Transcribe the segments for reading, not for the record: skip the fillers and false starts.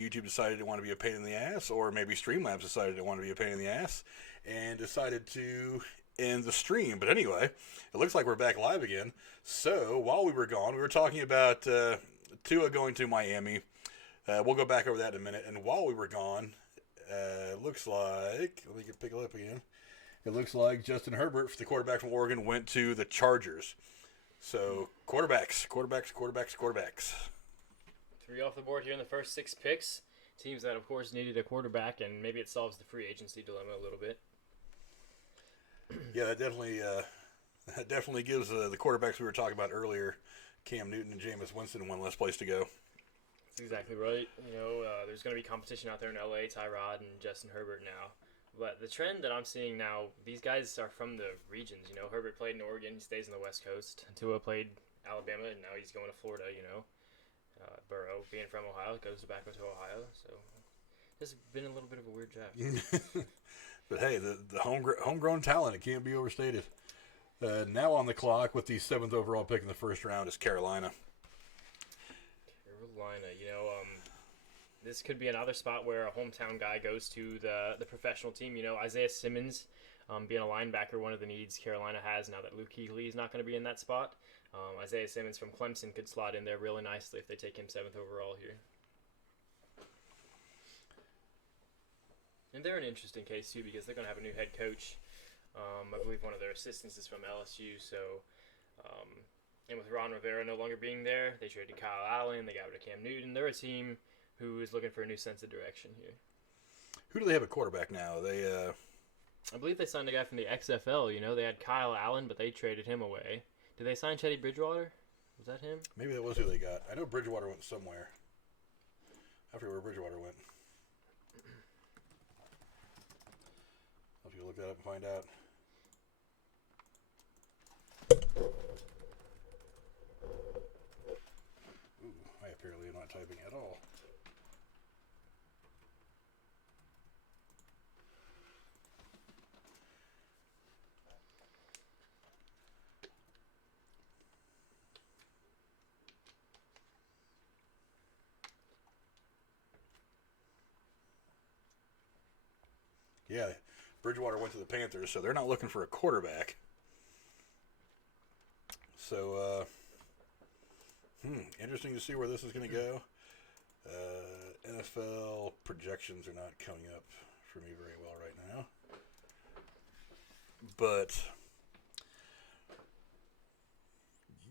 YouTube decided it wanted to be a pain in the ass, or maybe Streamlabs decided it wanted to be a pain in the ass, and decided to end the stream. But anyway, it looks like we're back live again. So while we were gone, we were talking about Tua going to Miami. We'll go back over that in a minute. And while we were gone, looks like, let me pick it up again. It looks like Justin Herbert, the quarterback from Oregon, went to the Chargers. So quarterbacks. 3 off the board here in the first 6 picks. Teams that, of course, needed a quarterback, and maybe it solves the free agency dilemma a little bit. Yeah, that definitely gives the quarterbacks we were talking about earlier, Cam Newton and Jameis Winston, one less place to go. That's exactly right. There's going to be competition out there in LA, Tyrod and Justin Herbert now. But the trend that I'm seeing now, these guys are from the regions. Herbert played in Oregon, he stays on the West Coast. Tua played Alabama, and now he's going to Florida, Burrow, being from Ohio, goes back to Ohio. So this has been a little bit of a weird draft. But hey, the homegrown talent, it can't be overstated. Now on the clock with the 7th overall pick in the first round is Carolina. This could be another spot where a hometown guy goes to the professional team. Isaiah Simmons, being a linebacker, one of the needs Carolina has now that Luke Kuechly is not going to be in that spot. Isaiah Simmons from Clemson could slot in there really nicely if they take him 7th overall here. And they're an interesting case, too, because they're going to have a new head coach. I believe one of their assistants is from LSU. And with Ron Rivera no longer being there, they traded Kyle Allen. They got rid of Cam Newton. They're a team who is looking for a new sense of direction here. Who do they have at quarterback now? I believe they signed a guy from the XFL. They had Kyle Allen, but they traded him away. Did they sign Teddy Bridgewater? Was that him? Maybe that was who they got. I know Bridgewater went somewhere. I forget where Bridgewater went. I'll have to look that up and find out. Ooh, I apparently am not typing at all. Yeah, Bridgewater went to the Panthers, so they're not looking for a quarterback. So, interesting to see where this is going to go. NFL projections are not coming up for me very well right now. But,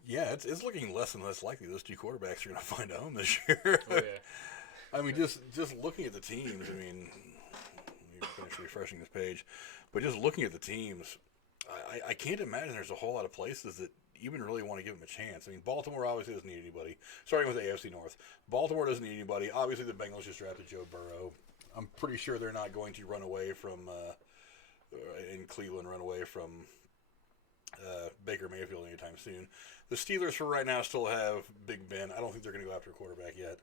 yeah, it's looking less and less likely those two quarterbacks are going to find a home this year. Oh, yeah. I mean, just looking at the teams, let me finish refreshing this page, but just looking at the teams, I can't imagine there's a whole lot of places that even really want to give them a chance. I mean, Baltimore obviously doesn't need anybody. Starting with the AFC North, Baltimore doesn't need anybody. Obviously, the Bengals just drafted Joe Burrow. I'm pretty sure they're not going to run away from in Cleveland, run away from Baker Mayfield anytime soon. The Steelers for right now still have Big Ben. I don't think they're going to go after a quarterback yet.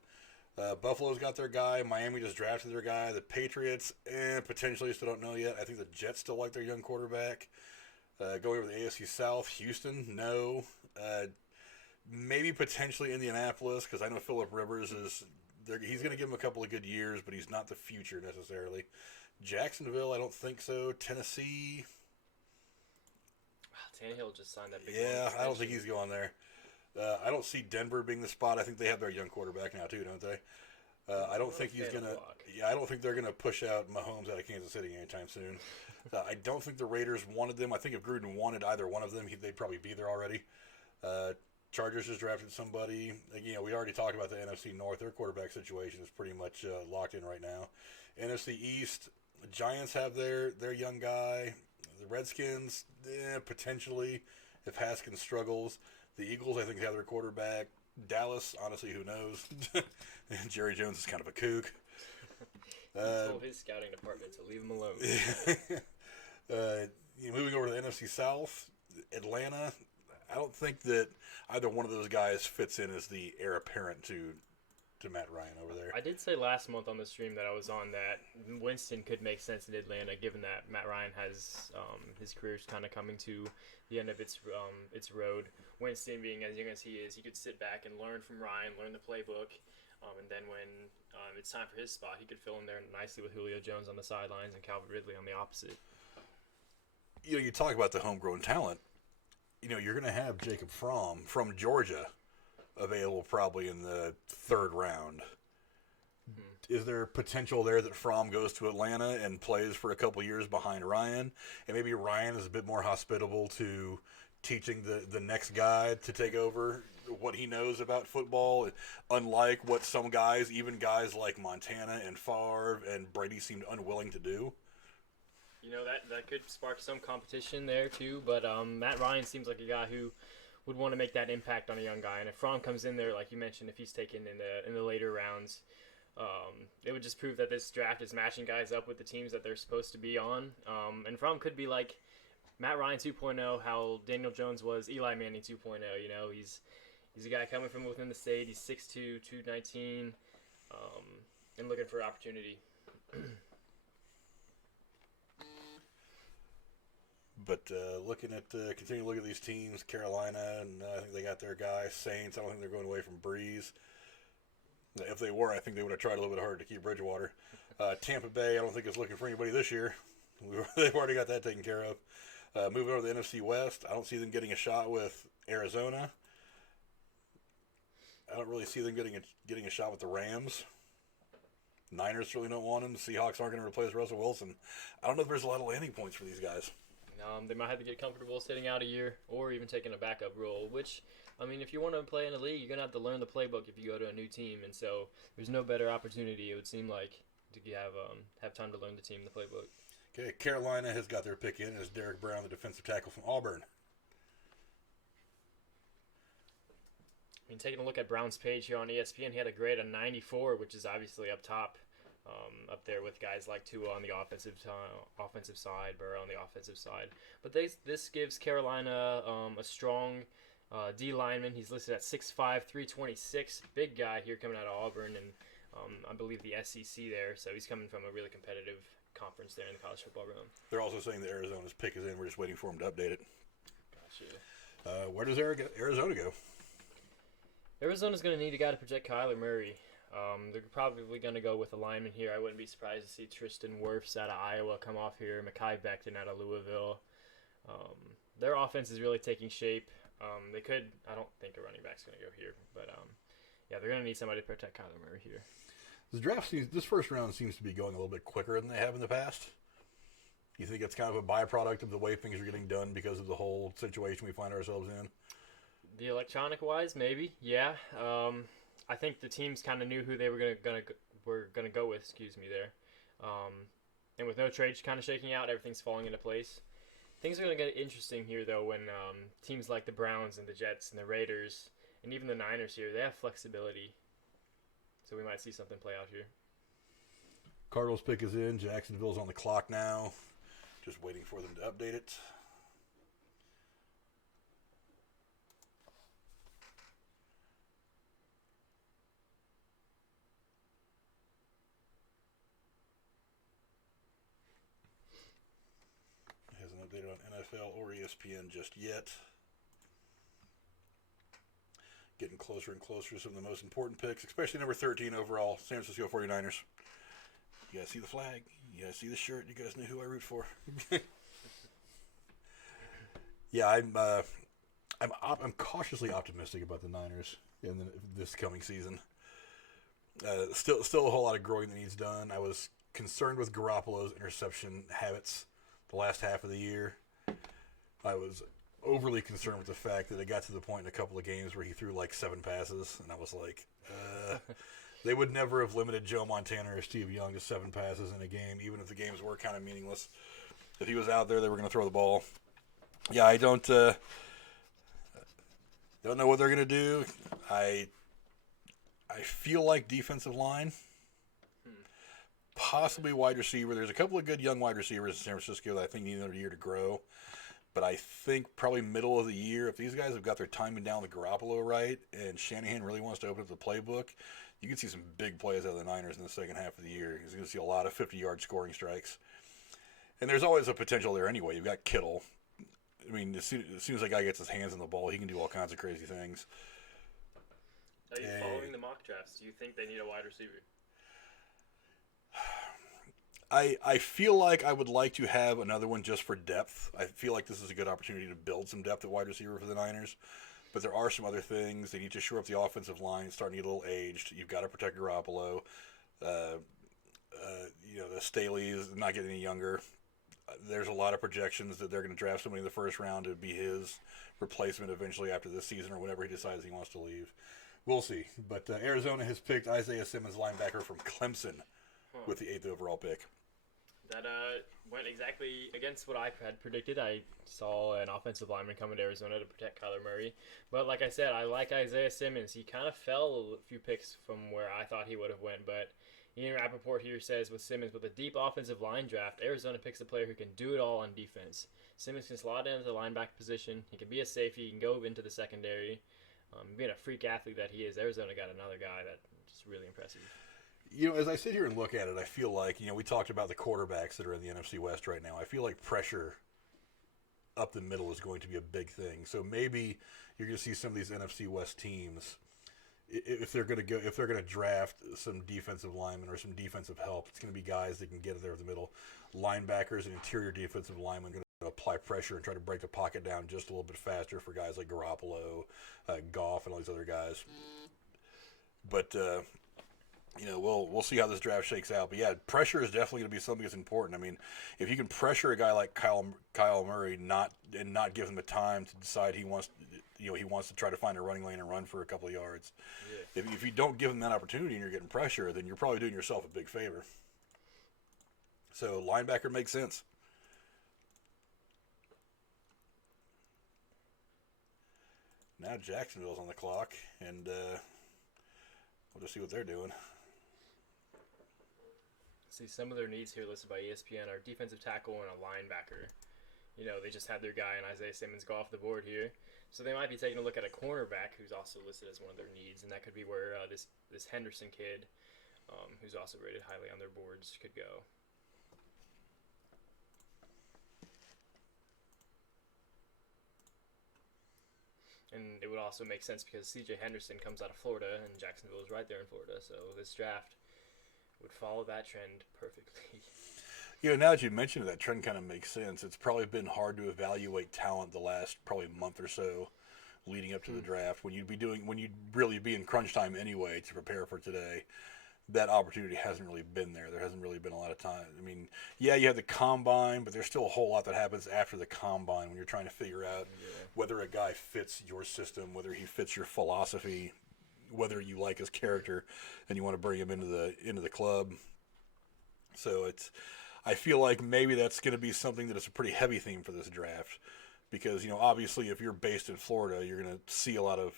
Buffalo's got their guy. Miami just drafted their guy. The Patriots, potentially, still don't know yet. I think the Jets still like their young quarterback. Going over the AFC South, Houston, no. Maybe potentially Indianapolis, because I know Phillip Rivers he's going to give him a couple of good years, but he's not the future necessarily. Jacksonville, I don't think so. Tennessee. Tannehill just signed that big Yeah, I don't think he's going there. I don't see Denver being the spot. I think they have their young quarterback now too, don't they? I don't think he's gonna. Yeah, I don't think they're gonna push out Mahomes out of Kansas City anytime soon. I don't think the Raiders wanted them. I think if Gruden wanted either one of them, they'd probably be there already. Chargers just drafted somebody. We already talked about the NFC North. Their quarterback situation is pretty much locked in right now. NFC East, the Giants have their young guy. The Redskins, potentially, if Haskins struggles. The Eagles, I think, have their quarterback. Dallas, honestly, who knows? And Jerry Jones is kind of a kook. He told his scouting department to leave him alone. Moving over to the NFC South, Atlanta, I don't think that either one of those guys fits in as the heir apparent to Matt Ryan over there. I did say last month on the stream that I was on that Winston could make sense in Atlanta, given that Matt Ryan has his career's kind of coming to the end of its road. Winston, being as young as he is, he could sit back and learn from Ryan, learn the playbook. And then when it's time for his spot, he could fill in there nicely with Julio Jones on the sidelines and Calvin Ridley on the opposite. You talk about the homegrown talent. You're going to have Jacob Fromm from Georgia available probably in the third round. Is there potential there that Fromm goes to Atlanta and plays for a couple years behind Ryan? And maybe Ryan is a bit more hospitable to teaching the next guy to take over what he knows about football, unlike what some guys, even guys like Montana and Favre and Brady, seemed unwilling to do? That could spark some competition there too, but Matt Ryan seems like a guy who would want to make that impact on a young guy. And if Fromm comes in there, like you mentioned, if he's taken in the later rounds, it would just prove that this draft is matching guys up with the teams that they're supposed to be on. And Fromm could be like Matt Ryan 2.0, how Daniel Jones was Eli Manning 2.0. He's a guy coming from within the state. He's 6'2", 219, and looking for opportunity. But continuing to look at these teams, Carolina, and I think they got their guy. Saints, I don't think they're going away from Breeze. If they were, I think they would have tried a little bit harder to keep Bridgewater. Tampa Bay, I don't think is looking for anybody this year. They've already got that taken care of. Moving over to the NFC West, I don't see them getting a shot with Arizona. I don't really see them getting a shot with the Rams. Niners really don't want him. The Seahawks aren't going to replace Russell Wilson. I don't know if there's a lot of landing points for these guys. They might have to get comfortable sitting out a year or even taking a backup role, which, if you want to play in a league, you're going to have to learn the playbook if you go to a new team. And so there's no better opportunity, it would seem like, to have time to learn the team, the playbook. Okay, Carolina has got their pick in as Derek Brown, the defensive tackle from Auburn. Taking a look at Brown's page here on ESPN, he had a grade of 94, which is obviously up top. Up there with guys like Tua on the offensive side, Burrow on the offensive side. But this gives Carolina a strong D lineman. He's listed at 6'5", 326. Big guy here coming out of Auburn, and I believe the SEC there. So he's coming from a really competitive conference there in the college football realm. They're also saying that Arizona's pick is in. We're just waiting for him to update it. Gotcha. Where does Arizona go? Arizona's going to need a guy to protect Kyler Murray. They're probably going to go with a lineman here. I wouldn't be surprised to see Tristan Wirfs out of Iowa come off here, Mekhi Becton out of Louisville. Their offense is really taking shape. I don't think a running back's going to go here, but they're going to need somebody to protect Kyler Murray here. This first round seems to be going a little bit quicker than they have in the past. You think it's kind of a byproduct of the way things are getting done because of the whole situation we find ourselves in? The electronic-wise, maybe, yeah. I think the teams kind of knew who they were gonna go with. There, and with no trades kind of shaking out, everything's falling into place. Things are gonna get interesting here though when teams like the Browns and the Jets and the Raiders and even the Niners here, they have flexibility, so we might see something play out here. Cardinals pick is in. Jacksonville's on the clock now. Just waiting for them to update it. Updated on NFL or ESPN just yet. Getting closer and closer to some of the most important picks, especially number 13 overall, San Francisco 49ers. You guys see the flag? You guys see the shirt? You guys know who I root for. Yeah, I'm cautiously optimistic about the Niners in this coming season. Still a whole lot of growing that needs done. I was concerned with Garoppolo's interception habits the last half of the year. I was overly concerned with the fact that it got to the point in a couple of games where he threw like 7 passes, and I was like, they would never have limited Joe Montana or Steve Young to 7 passes in a game, even if the games were kind of meaningless. If he was out there, they were going to throw the ball. Yeah, I don't know what they're going to do. I feel like defensive line. Possibly wide receiver. There's a couple of good young wide receivers in San Francisco that I think need another year to grow. But I think probably middle of the year, if these guys have got their timing down with Garoppolo right, and Shanahan really wants to open up the playbook, you can see some big plays out of the Niners in the second half of the year. He's going to see a lot of 50-yard scoring strikes. And there's always a potential there anyway. You've got Kittle. I mean, as soon as that guy gets his hands on the ball, he can do all kinds of crazy things. Are you following the mock drafts? Do you think they need a wide receiver? I feel like I would like to have another one just for depth. I feel like this is a good opportunity to build some depth at wide receiver for the Niners. But there are some other things. They need to shore up the offensive line. It's starting to get a little aged. You've got to protect Garoppolo. The Staley is not getting any younger. There's a lot of projections that they're going to draft somebody in the first round to be his replacement eventually after this season or whenever he decides he wants to leave. We'll see. But Arizona has picked Isaiah Simmons, linebacker from Clemson, with the 8th overall pick. That went exactly against what I had predicted. I saw an offensive lineman coming to Arizona to protect Kyler Murray. But like I said, I like Isaiah Simmons. He kind of fell a few picks from where I thought he would have went. But Ian Rappaport here says with Simmons, with a deep offensive line draft, Arizona picks a player who can do it all on defense. Simmons can slot into the linebacker position. He can be a safety. He can go into the secondary. Being a freak athlete that he is, Arizona got another guy that's just really impressive. As I sit here and look at it, I feel like, we talked about the quarterbacks that are in the NFC West right now. I feel like pressure up the middle is going to be a big thing. So maybe you're going to see some of these NFC West teams, if they're going to draft some defensive linemen or some defensive help, it's going to be guys that can get there in the middle. Linebackers and interior defensive linemen are going to apply pressure and try to break the pocket down just a little bit faster for guys like Garoppolo, Goff, and all these other guys. But we'll see how this draft shakes out. But yeah, pressure is definitely going to be something that's important. I mean, if you can pressure a guy like Kyle Murray, not give him the time to decide he wants to try to find a running lane and run for a couple of yards. Yeah. If you don't give him that opportunity and you're getting pressure, then you're probably doing yourself a big favor. So linebacker makes sense. Now Jacksonville's on the clock, and we'll just see what they're doing. See, some of their needs here listed by ESPN are defensive tackle and a linebacker. They just had their guy in Isaiah Simmons go off the board here. So they might be taking a look at a cornerback who's also listed as one of their needs, and that could be where this Henderson kid, who's also rated highly on their boards, could go. And it would also make sense because C.J. Henderson comes out of Florida, and Jacksonville is right there in Florida, so this draft would follow that trend perfectly. Now that you mention it, that trend kind of makes sense. It's probably been hard to evaluate talent the last probably month or so leading up to the draft. When you'd really be in crunch time anyway to prepare for today, that opportunity hasn't really been there. There hasn't really been a lot of time. I mean, yeah, you have the combine, but there's still a whole lot that happens after the combine when you're trying to figure out whether a guy fits your system, whether he fits your philosophy, whether you like his character and you want to bring him into the club. So I feel like maybe that's going to be something that is a pretty heavy theme for this draft. Because, obviously if you're based in Florida, you're going to see a lot of,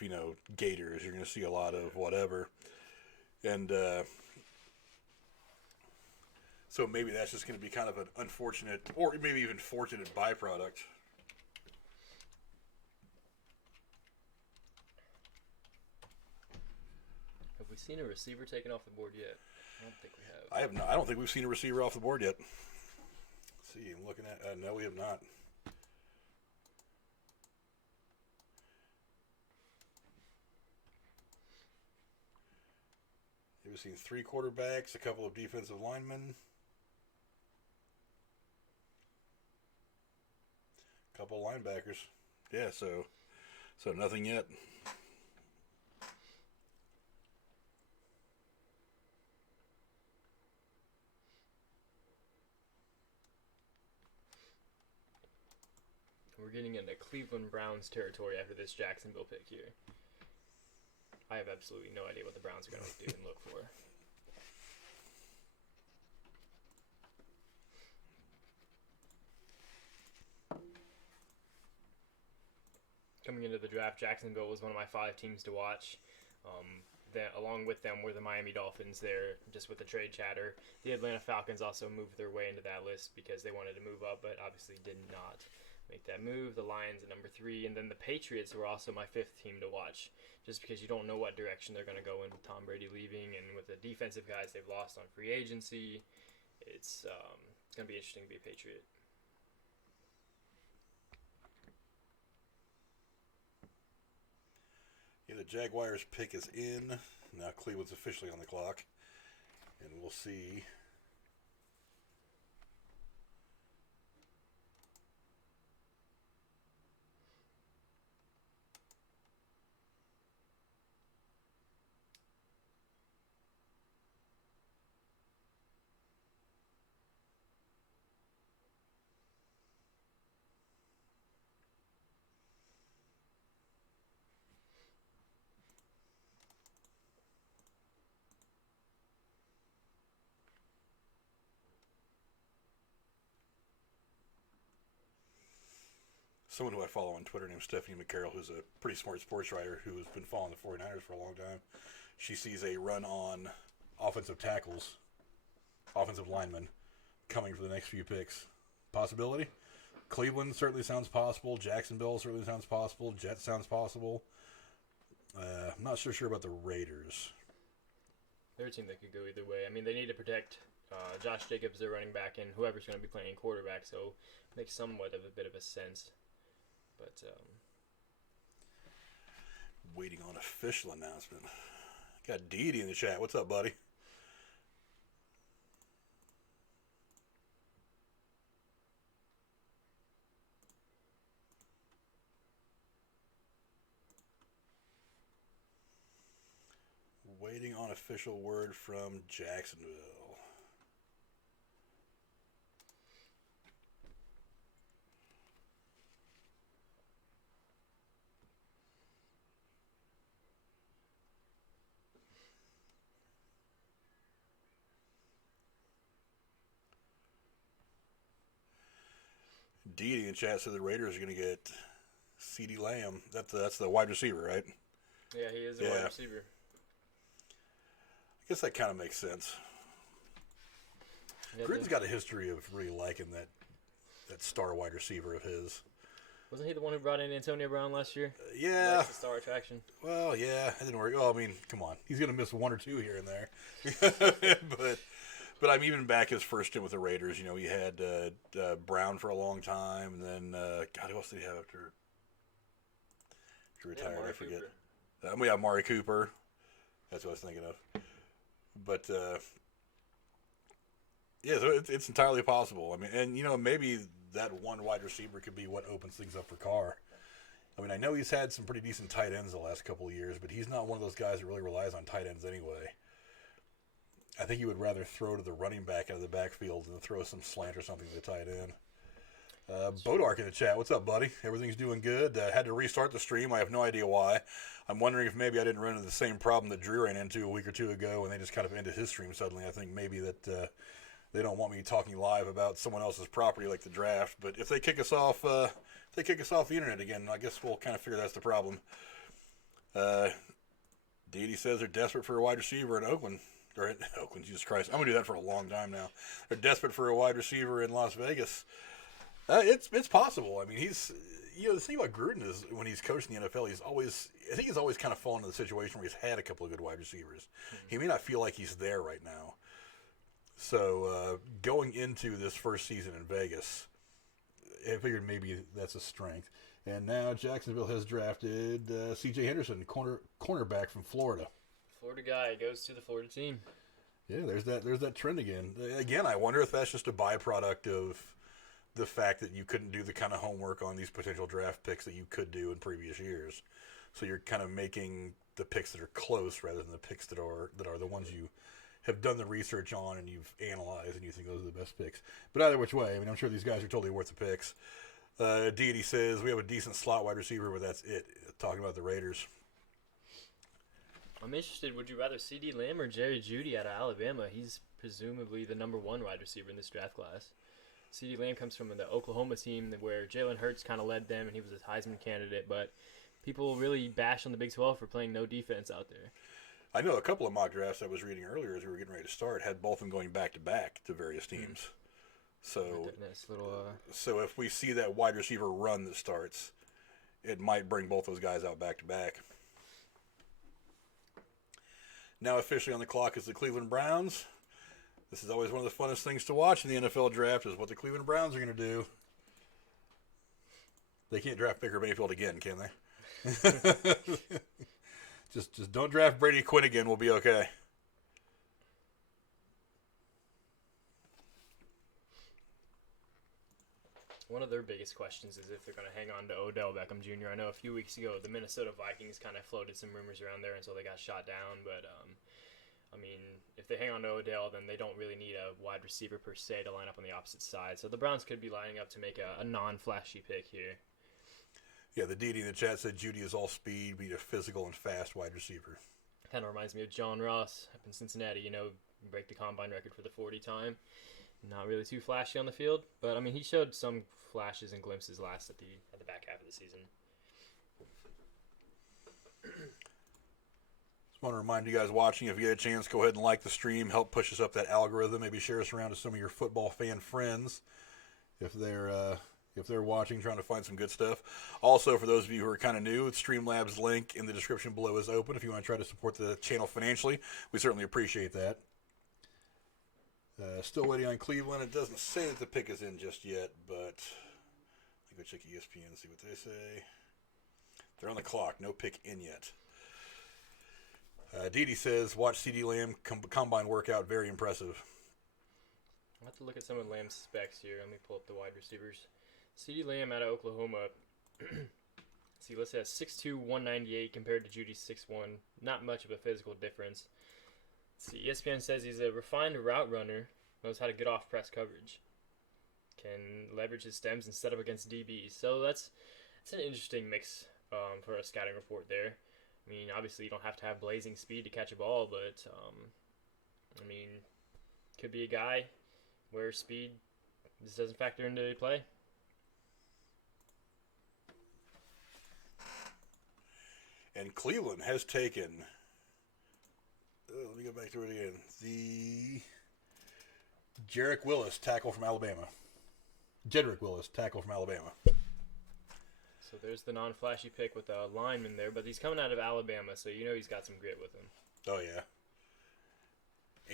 Gators. You're going to see a lot of whatever. And so maybe that's just going to be kind of an unfortunate or maybe even fortunate byproduct. Have we seen a receiver taken off the board yet? I don't think we have. I have not. I don't think we've seen a receiver off the board yet. Let's see, I'm looking at. No, we have not. We've seen 3 quarterbacks, a couple of defensive linemen, a couple of linebackers. Yeah, so nothing yet. We're getting into Cleveland Browns territory after this Jacksonville pick here. I have absolutely no idea what the Browns are going to do and look for. Coming into the draft, Jacksonville was one of my 5 teams to watch. Along with them were the Miami Dolphins there, just with the trade chatter. The Atlanta Falcons also moved their way into that list because they wanted to move up, but obviously did not make that move. The Lions at number 3, and then the Patriots were also my 5th team to watch, just because you don't know what direction they're going to go in with Tom Brady leaving, and with the defensive guys they've lost on free agency. It's going to be interesting to be a Patriot. Yeah, the Jaguars pick is in. Now Cleveland's officially on the clock. And we'll see. Someone who I follow on Twitter named Stephanie McCarroll, who's a pretty smart sports writer who has been following the 49ers for a long time. She sees a run on offensive tackles, offensive linemen, coming for the next few picks. Possibility? Cleveland certainly sounds possible. Jacksonville certainly sounds possible. Jets sounds possible. I'm not so sure about the Raiders. They're a team that could go either way. I mean, they need to protect Josh Jacobs, their running back, and whoever's going to be playing quarterback, so it makes somewhat of a bit of a sense. But waiting on official announcement. Got Deity in the chat. What's up, buddy? Waiting on official word from Jacksonville. Deity in chat said the Raiders are going to get CeeDee Lamb. That's the wide receiver, right? yeah, he is a wide receiver. I guess that kind of makes sense. Yeah, Gruden's got a history of really liking that star wide receiver of his. Wasn't he the one who brought in Antonio Brown last year? Yeah. That's the star attraction. Well, yeah, it didn't work. Oh, I mean, come on. He's going to miss one or two here and there. But I'm even back his first stint with the Raiders. You know, he had Brown for a long time, and then, God, who else did he have after he retired? I forget. We have Amari Cooper. That's what I was thinking of. But, yeah, so it's entirely possible. I mean, and, you know, maybe that one wide receiver could be what opens things up for Carr. I mean, I know he's had some pretty decent tight ends the last couple of years, but he's not one of those guys that really relies on tight ends anyway. I think he would rather throw to the running back out of the backfield than throw some slant or something to the tight end. Bodark in the chat. What's up, buddy? Everything's doing good. Had to restart the stream. I have no idea why. I'm wondering if maybe I didn't run into the same problem that Drew ran into a week or two ago, and they just kind of ended his stream suddenly. I think maybe that they don't want me talking live about someone else's property like the draft. But if they kick us off, the internet again, I guess we'll kind of figure that's the problem. Deity says they're desperate for a wide receiver in Oakland. Or in Oakland, Jesus Christ. I'm going to do that for a long time now. They're desperate for a wide receiver in Las Vegas. It's possible. I mean, the thing about Gruden is when he's coaching the NFL, I think he's always kind of fallen into the situation where he's had a couple of good wide receivers. Mm-hmm. He may not feel like he's there right now. So going into this first season in Vegas, I figured maybe that's a strength. And now Jacksonville has drafted C.J. Henderson, cornerback from Florida. Florida guy goes to the Florida team. Yeah, there's that trend again. Again, I wonder if that's just a byproduct of the fact that you couldn't do the kind of homework on these potential draft picks that you could do in previous years. So you're kind of making the picks that are close rather than the picks that are the ones you have done the research on and you've analyzed and you think those are the best picks. But either which way, I mean, I'm sure these guys are totally worth the picks. Deity says we have a decent slot wide receiver, but that's it. Talking about the Raiders. I'm interested, would you rather CeeDee Lamb or Jerry Jeudy out of Alabama? He's presumably the number one wide receiver in this draft class. CeeDee Lamb comes from the Oklahoma team where Jalen Hurts kind of led them and he was a Heisman candidate, but people really bash on the Big 12 for playing no defense out there. I know a couple of mock drafts I was reading earlier as we were getting ready to start had both of them going back-to-back to various teams. So, so if we see that wide receiver run that starts, it might bring both those guys out back-to-back. Now officially on the clock is the Cleveland Browns. This is always one of the funnest things to watch in the NFL draft is what the Cleveland Browns are going to do. They can't draft Baker Mayfield again, can they? Just don't draft Brady Quinn again. We'll be okay. One of their biggest questions is if they're going to hang on to Odell Beckham Jr. I know a few weeks ago the Minnesota Vikings kind of floated some rumors around there until they got shot down. But, I mean, if they hang on to Odell, then they don't really need a wide receiver per se to line up on the opposite side. So the Browns could be lining up to make a non-flashy pick here. Yeah, the DD in the chat said Judy is all speed, be a physical and fast wide receiver. Kind of reminds me of John Ross up in Cincinnati, break the combine record for the 40 time. Not really too flashy on the field, but I mean he showed some flashes and glimpses last at the back half of the season. Just want to remind you guys watching, if you get a chance, go ahead and like the stream, help push us up that algorithm, maybe share us around to some of your football fan friends if they're watching, trying to find some good stuff. Also, for those of you who are kind of new, Streamlabs link in the description below is open if you want to try to support the channel financially. We certainly appreciate that. Still waiting on Cleveland. It doesn't say that the pick is in just yet, but let me go check ESPN and see what they say. They're on the clock. No pick in yet. Didi says, watch CeeDee Lamb combine workout. Very impressive. I'll have to look at some of Lamb's specs here. Let me pull up the wide receivers. CeeDee Lamb out of Oklahoma. See, let's say 6'2", 198 compared to Judy's 6'1". Not much of a physical difference. See, ESPN says he's a refined route runner, knows how to get off press coverage, can leverage his stems and set up against DBs. So that's an interesting mix for a scouting report there. I mean, obviously you don't have to have blazing speed to catch a ball, but I mean, could be a guy where speed just doesn't factor into play. And Cleveland has taken. Let me go back to it again. The Jedrick Willis, tackle from Alabama. So there's the non-flashy pick with a lineman there, but he's coming out of Alabama, so he's got some grit with him. Oh yeah.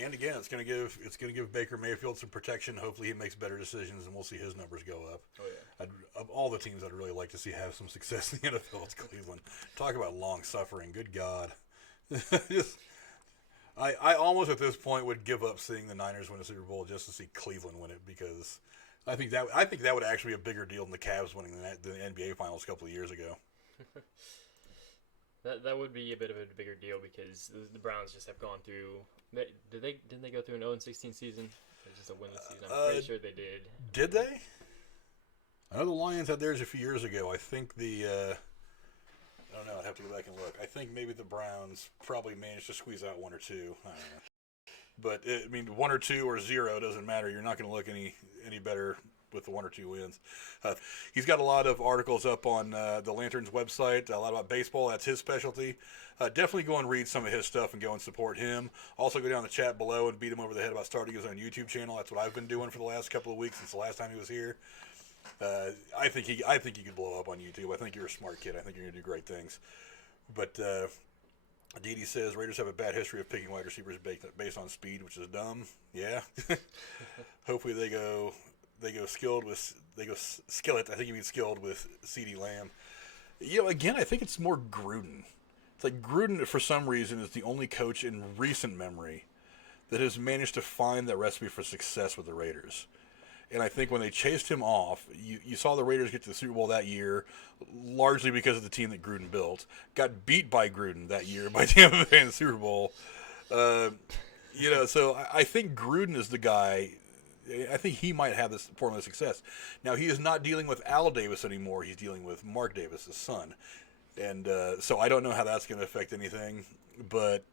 And again, it's gonna give Baker Mayfield some protection. Hopefully, he makes better decisions, and we'll see his numbers go up. Oh yeah. Of all the teams I'd really like to see have some success in the NFL, it's Cleveland. Talk about long suffering. Good God. I almost at this point would give up seeing the Niners win a Super Bowl just to see Cleveland win it, because I think that would actually be a bigger deal than the Cavs winning the NBA Finals a couple of years ago. That would be a bit of a bigger deal because the Browns just have gone through. Didn't they go through an 0-16 season? Or just a winless season? I'm pretty sure they did. Did they? I know the Lions had theirs a few years ago. I think I don't know. I'd have to go back and look. I think maybe the Browns probably managed to squeeze out one or two. I don't know. But, I mean, 1 or 2 or 0 doesn't matter. You're not going to look any better with the 1 or 2 wins. He's got a lot of articles up on the Lantern's website, a lot about baseball. That's his specialty. Definitely go and read some of his stuff and go and support him. Also go down in the chat below and beat him over the head about starting his own YouTube channel. That's what I've been doing for the last couple of weeks since the last time he was here. I think he could blow up on YouTube. I think you're a smart kid. I think you're going to do great things. But Didi says Raiders have a bad history of picking wide receivers based on speed, which is dumb. Yeah. Hopefully they go skilled. I think you mean skilled with CeeDee Lamb. Again, I think it's more Gruden. It's like Gruden, for some reason, is the only coach in recent memory that has managed to find that recipe for success with the Raiders. And I think when they chased him off, you saw the Raiders get to the Super Bowl that year, largely because of the team that Gruden built. Got beat by Gruden that year by Tampa Bay in the Super Bowl. So I think Gruden is the guy. I think he might have this formula of success. Now, he is not dealing with Al Davis anymore. He's dealing with Mark Davis, his son. And so I don't know how that's going to affect anything. But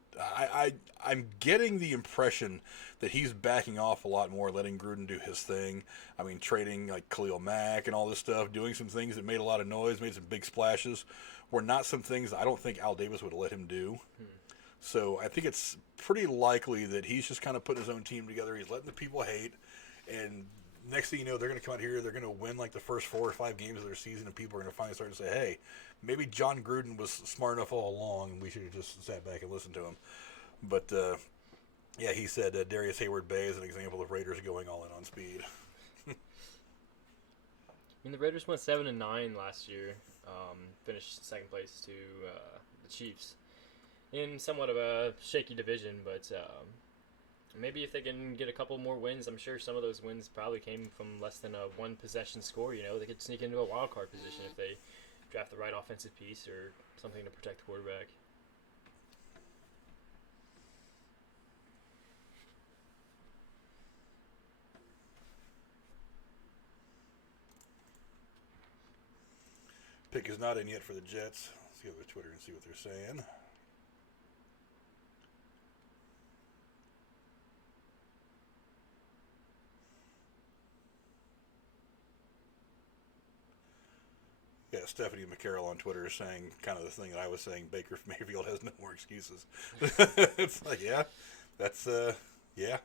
I'm getting the impression that he's backing off a lot more, letting Gruden do his thing. I mean, trading like Khalil Mack and all this stuff, doing some things that made a lot of noise, made some big splashes, were not some things I don't think Al Davis would have let him do. So I think it's pretty likely that he's just kind of putting his own team together. He's letting the people hate. And next thing you know, they're going to come out here, they're going to win like the first 4 or 5 games of their season, and people are going to finally start to say, hey, maybe John Gruden was smart enough all along, and we should have just sat back and listened to him. But, yeah, he said Darius Hayward-Bay is an example of Raiders going all in on speed. I mean, the Raiders went 7-9 last year, finished second place to the Chiefs. in somewhat of a shaky division, but maybe if they can get a couple more wins, I'm sure some of those wins probably came from less than a one possession score. You know, they could sneak into a wild card position if they draft the right offensive piece or something to protect the quarterback. Pick is not in yet for the Jets. Let's go to Twitter and see what they're saying. Yeah, Stephanie McCarroll on Twitter is saying kind of the thing that I was saying. Baker Mayfield has no more excuses. It's like, yeah, that's, yeah.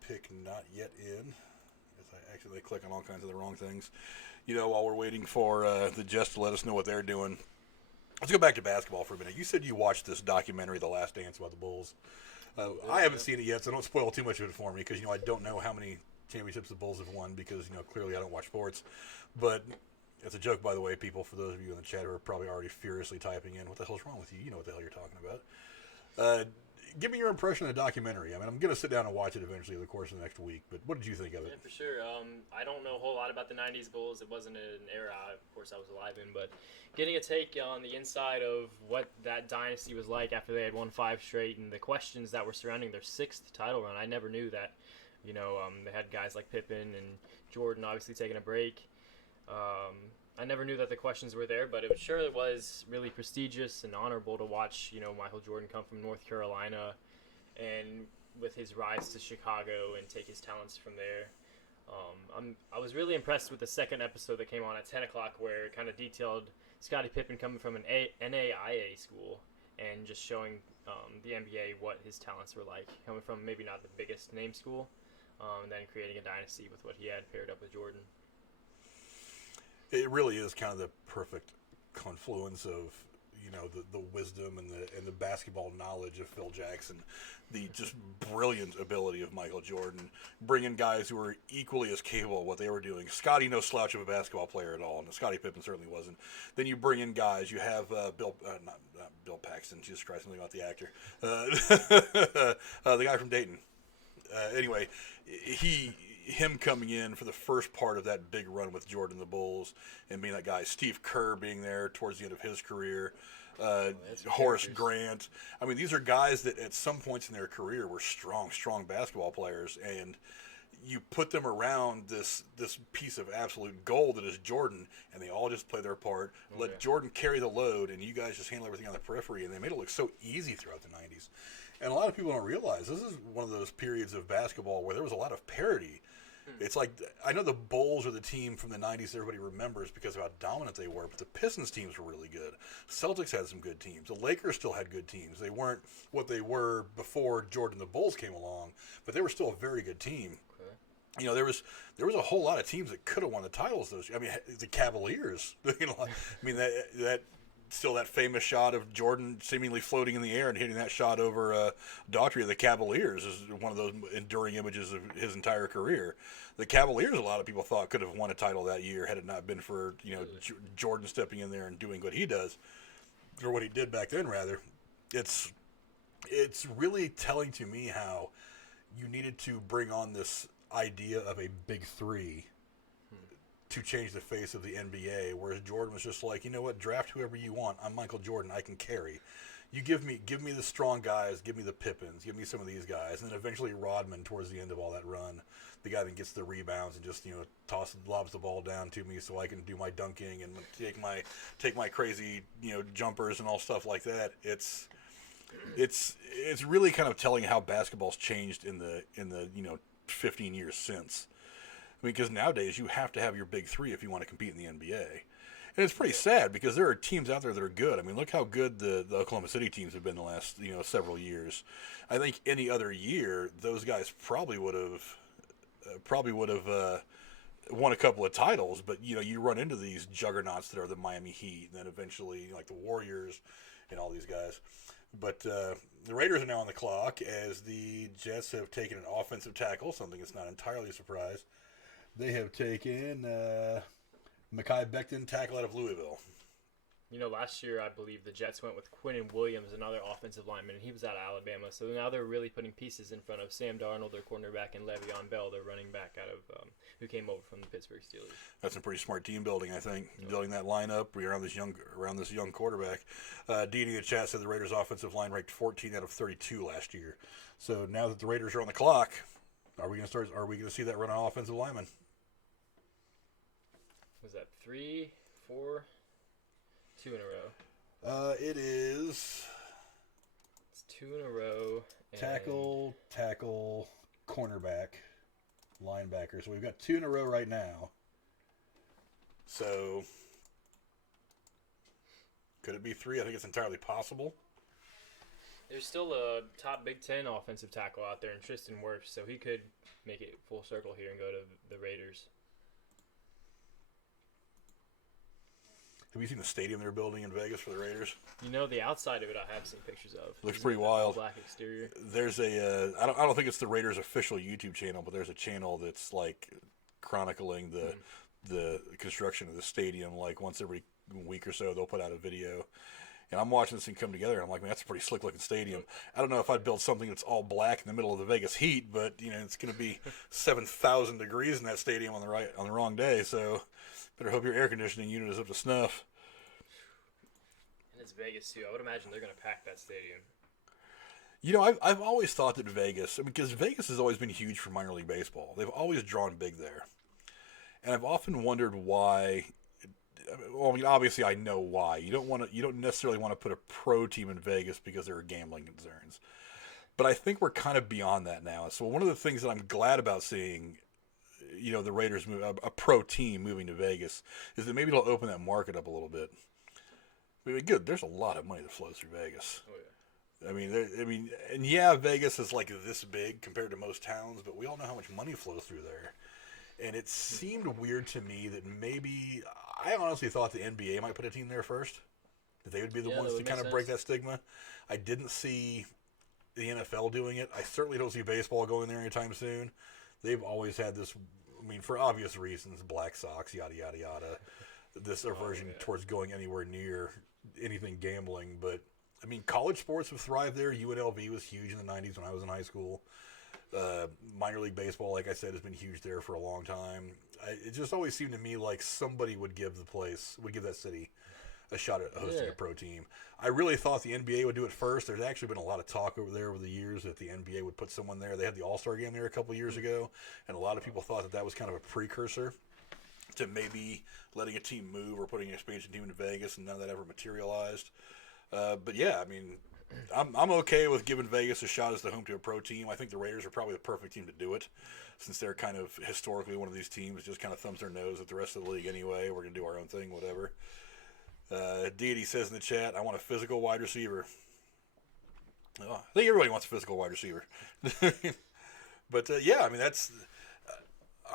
Pick not yet in. As I accidentally click on all kinds of the wrong things. You know, while we're waiting for the Jets to let us know what they're doing. Let's go back to basketball for a minute. You said you watched this documentary, The Last Dance, about the Bulls. I haven't seen it yet, so don't spoil too much of it for me because, you know, I don't know how many championships the Bulls have won because, you know, clearly I don't watch sports. But it's a joke, by the way, people, for those of you in the chat who are probably already furiously typing in, what the hell's wrong with you? You know what the hell you're talking about. Give me your impression of the documentary. I mean, I'm going to sit down and watch it eventually in the course of the next week, but what did you think of it? Yeah, for sure. I don't know a whole lot about the 90s Bulls. It wasn't an era, of course, I was alive in, but getting a take on the inside of what that dynasty was like after they had won 5 straight and the questions that were surrounding their 6th title run. I never knew that, you know, they had guys like Pippen and Jordan obviously taking a break. I never knew that the questions were there, but it was really prestigious and honorable to watch, you know, Michael Jordan come from North Carolina and with his rise to Chicago and take his talents from there. I was really impressed with the second episode that came on at 10 o'clock where it kind of detailed Scottie Pippen coming from an NAIA school and just showing the NBA what his talents were like, coming from maybe not the biggest name school, and then creating a dynasty with what he had paired up with Jordan. It really is kind of the perfect confluence of, you know, the wisdom and the basketball knowledge of Phil Jackson, the just brilliant ability of Michael Jordan, bringing guys who are equally as capable of what they were doing. Scottie, no slouch of a basketball player at all, and Scottie Pippen certainly wasn't. Then you bring in guys. You have not Bill Paxton, Jesus Christ, something about the actor, the guy from Dayton. Anyway, him coming in for the first part of that big run with Jordan and the Bulls and being that guy, Steve Kerr being there towards the end of his career, Horace Grant. I mean, these are guys that at some points in their career were strong basketball players, and you put them around this piece of absolute gold that is Jordan, and they all just play their part. Let Jordan carry the load, and you guys just handle everything on the periphery, and they made it look so easy throughout the 90s. And a lot of people don't realize this is one of those periods of basketball where there was a lot of parity. It's like, I know the Bulls are the team from the 90s everybody remembers because of how dominant they were, but the Pistons teams were really good. Celtics had some good teams. The Lakers still had good teams. They weren't what they were before Jordan and the Bulls came along, but they were still a very good team. Okay. You know, there was a whole lot of teams that could have won the titles. I mean, the Cavaliers. You know, I mean that still that famous shot of Jordan seemingly floating in the air and hitting that shot over Daughtry of the Cavaliers is one of those enduring images of his entire career. The Cavaliers, a lot of people thought, could have won a title that year had it not been for, you know, Jordan stepping in there and doing what he does, or what he did back then, rather. It's really telling to me how you needed to bring on this idea of a big three to change the face of the NBA, whereas Jordan was just like, you know what, draft whoever you want. I'm Michael Jordan. I can carry. You give me the strong guys, give me the Pippins, give me some of these guys, and then eventually Rodman towards the end of all that run, the guy that gets the rebounds and just, you know, lobs the ball down to me so I can do my dunking and take my crazy, you know, jumpers and all stuff like that. It's really kind of telling how basketball's changed in the you know 15 years since. I mean, because nowadays you have to have your big three if you want to compete in the NBA. And it's pretty sad because there are teams out there that are good. I mean, look how good the Oklahoma City teams have been the last, you know, several years. I think any other year, those guys probably would have won a couple of titles. But, you know, you run into these juggernauts that are the Miami Heat and then eventually, like, the Warriors and all these guys. But the Raiders are now on the clock as the Jets have taken an offensive tackle, something that's not entirely a surprise. They have taken Mekhi Becton, tackle out of Louisville. You know, last year I believe the Jets went with Quinnen Williams, another offensive lineman, and he was out of Alabama. So now they're really putting pieces in front of Sam Darnold, their cornerback, and Le'Veon Bell, their running back out of who came over from the Pittsburgh Steelers. That's some pretty smart team building, I think. Building that lineup around this young quarterback. Deanie in the chat said the Raiders' offensive line ranked 14 out of 32 last year. So now that the Raiders are on the clock, are we going to see that run on offensive linemen? Was that 3, 4? 2 in a row. It is. It's 2 in a row. Tackle, cornerback, linebacker. So we've got 2 in a row right now. So could it be 3? I think it's entirely possible. There's still a top Big Ten offensive tackle out there in Tristan Wirfs, so he could make it full circle here and go to the Raiders. Have you seen the stadium they're building in Vegas for the Raiders? You know, the outside of it I have seen pictures of. Looks pretty wild. Black exterior. There's a I don't think it's the Raiders official YouTube channel, but there's a channel that's like chronicling the construction of the stadium. Like once every week or so, they'll put out a video. And I'm watching this thing come together, and I'm like, man, that's a pretty slick looking stadium. I don't know if I'd build something that's all black in the middle of the Vegas heat, but you know, it's going to be 7,000 degrees in that stadium on the wrong day. So better hope your air conditioning unit is up to snuff. And it's Vegas too. I would imagine they're going to pack that stadium. You know, I've always thought that Vegas, because Vegas has always been huge for minor league baseball. They've always drawn big there, and I've often wondered why. Well, I mean, obviously, I know why. You don't necessarily want to put a pro team in Vegas because there are gambling concerns. But I think we're kind of beyond that now. So one of the things that I'm glad about seeing, you know, the Raiders move a pro team moving to Vegas is that maybe it'll open that market up a little bit. I mean, good. There's a lot of money that flows through Vegas. Oh yeah. I mean, and yeah, Vegas is like this big compared to most towns, but we all know how much money flows through there. And it seemed weird to me that maybe I honestly thought the NBA might put a team there first. That they would be the ones to kind of break that stigma. I didn't see the NFL doing it. I certainly don't see baseball going there anytime soon. They've always had this, I mean, for obvious reasons, Black Sox, yada, yada, yada. This aversion towards going anywhere near anything gambling. But, I mean, college sports have thrived there. UNLV was huge in the 90s when I was in high school. Minor league baseball, like I said, has been huge there for a long time. It just always seemed to me like somebody would give that city a shot at hosting a pro team. I really thought the NBA would do it first. There's actually been a lot of talk over there over the years that the NBA would put someone there. They had the All-Star game there a couple years ago, and a lot of people thought that was kind of a precursor to maybe letting a team move or putting an expansion team in Vegas, and none of that ever materialized. But yeah, I mean, I'm okay with giving Vegas a shot as the home to a pro team. I think the Raiders are probably the perfect team to do it, since they're kind of historically one of these teams that just kind of thumbs their nose at the rest of the league anyway. We're going to do our own thing, whatever. Deity says in the chat, I want a physical wide receiver. Oh, I think everybody wants a physical wide receiver. But yeah, I mean, that's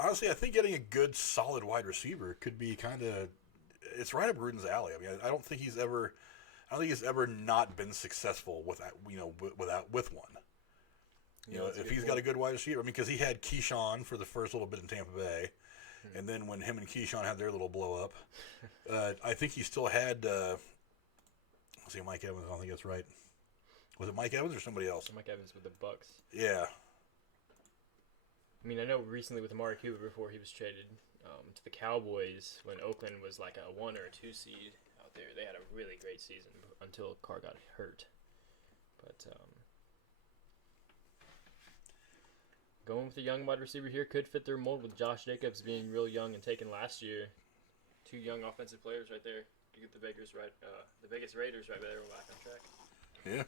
honestly, I think getting a good, solid wide receiver could be kind of, it's right up Gruden's alley. I mean, I don't think he's ever not been successful with one. You know, if he's got a good wide receiver, I mean, because he had Keyshawn for the first little bit in Tampa Bay, and then when him and Keyshawn had their little blow up, I think he still had. Let's see, Mike Evans. I don't think that's right. Was it Mike Evans or somebody else? Mike Evans with the Bucks. Yeah. I mean, I know recently with Amari Cooper before he was traded to the Cowboys when Oakland was like a 1 or a 2 seed out there. They had a really great season until Carr got hurt. But going with the young wide receiver here could fit their mold with Josh Jacobs being real young and taken last year. 2 young offensive players right there to get the Vegas Raiders right there back on track. Yeah.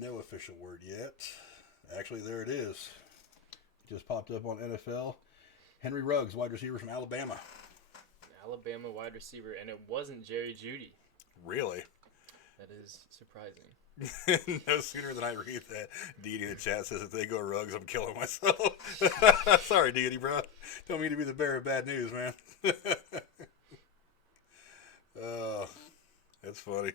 No official word yet. Actually, there it is. It just popped up on NFL. Henry Ruggs, wide receiver from Alabama. Alabama wide receiver, and it wasn't Jerry Jeudy. Really? That is surprising. No sooner than I read that, Deity in the chat says, if they go Rugs, I'm killing myself. Sorry, Deity, bro. Don't mean to be the bearer of bad news, man. Oh, that's funny.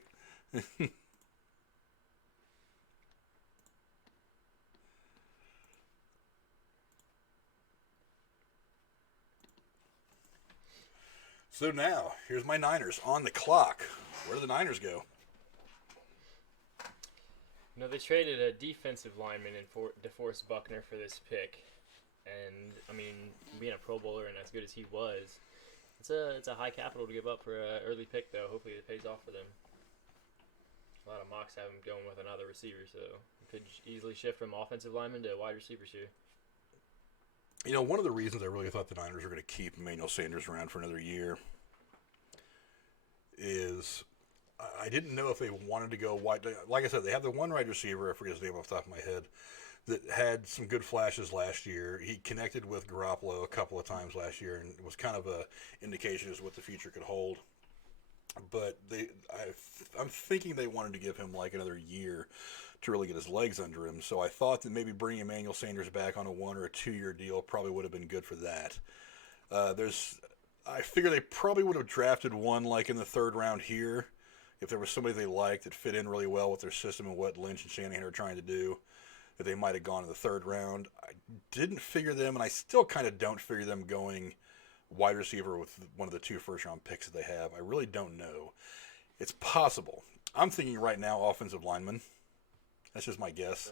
So now, here's my Niners on the clock. Where do the Niners go? No, they traded a defensive lineman in DeForest Buckner for this pick, and I mean, being a Pro Bowler and as good as he was, it's a high capital to give up for an early pick, though. Hopefully, it pays off for them. A lot of mocks have him going with another receiver, so you could easily shift from offensive lineman to wide receivers here. You know, one of the reasons I really thought the Niners were going to keep Emmanuel Sanders around for another year is I didn't know if they wanted to go wide. Like I said, they have the one wide receiver, I forget his name off the top of my head, that had some good flashes last year. He connected with Garoppolo a couple of times last year, and it was kind of a indication as what the future could hold. But I'm thinking they wanted to give him like another year to really get his legs under him. So I thought that maybe bringing Emmanuel Sanders back on a 1 or a 2 year deal probably would have been good for that. I figure they probably would have drafted one like in the 3rd round here if there was somebody they liked that fit in really well with their system and what Lynch and Shanahan are trying to do, that they might have gone in the 3rd round. I didn't figure them, and I still kind of don't figure them going wide receiver with one of the 2 first-round picks that they have. I really don't know. It's possible. I'm thinking right now offensive lineman. That's just my guess.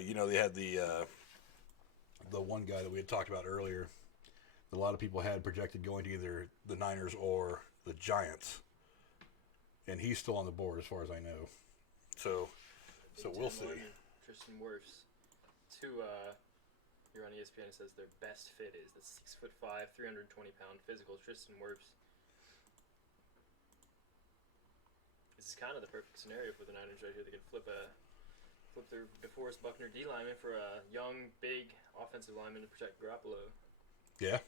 You know, they had the one guy that we had talked about earlier that a lot of people had projected going to either the Niners or the Giants. And he's still on the board as far as I know. So we'll see. Tristan Wirfs. Here on ESPN it says their best fit is the 6'5", 320-pound physical Tristan Wirfs. This is kind of the perfect scenario for the Niners right here. They could flip their DeForest Buckner D lineman for a young, big offensive lineman to protect Garoppolo. Yeah.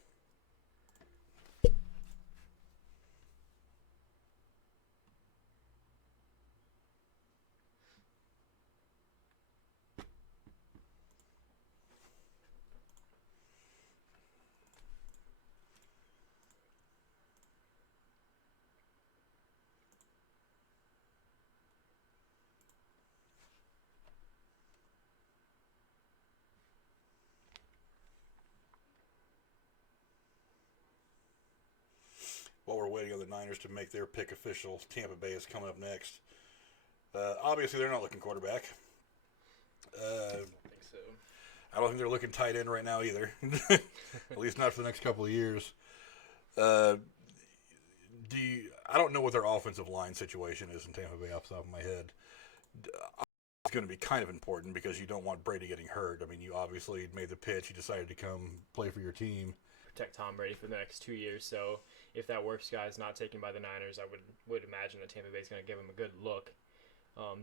While we're waiting on the Niners to make their pick official, Tampa Bay is coming up next. Obviously, they're not looking quarterback. I don't think so. I don't think they're looking tight end right now either. At least not for the next couple of years. I don't know what their offensive line situation is in Tampa Bay off the top of my head. It's going to be kind of important because you don't want Brady getting hurt. I mean, you obviously made the pitch. You decided to come play for your team. Protect Tom Brady for the next 2 years. So if that Wirfs guy is not taken by the Niners, I would imagine that Tampa Bay is going to give him a good look.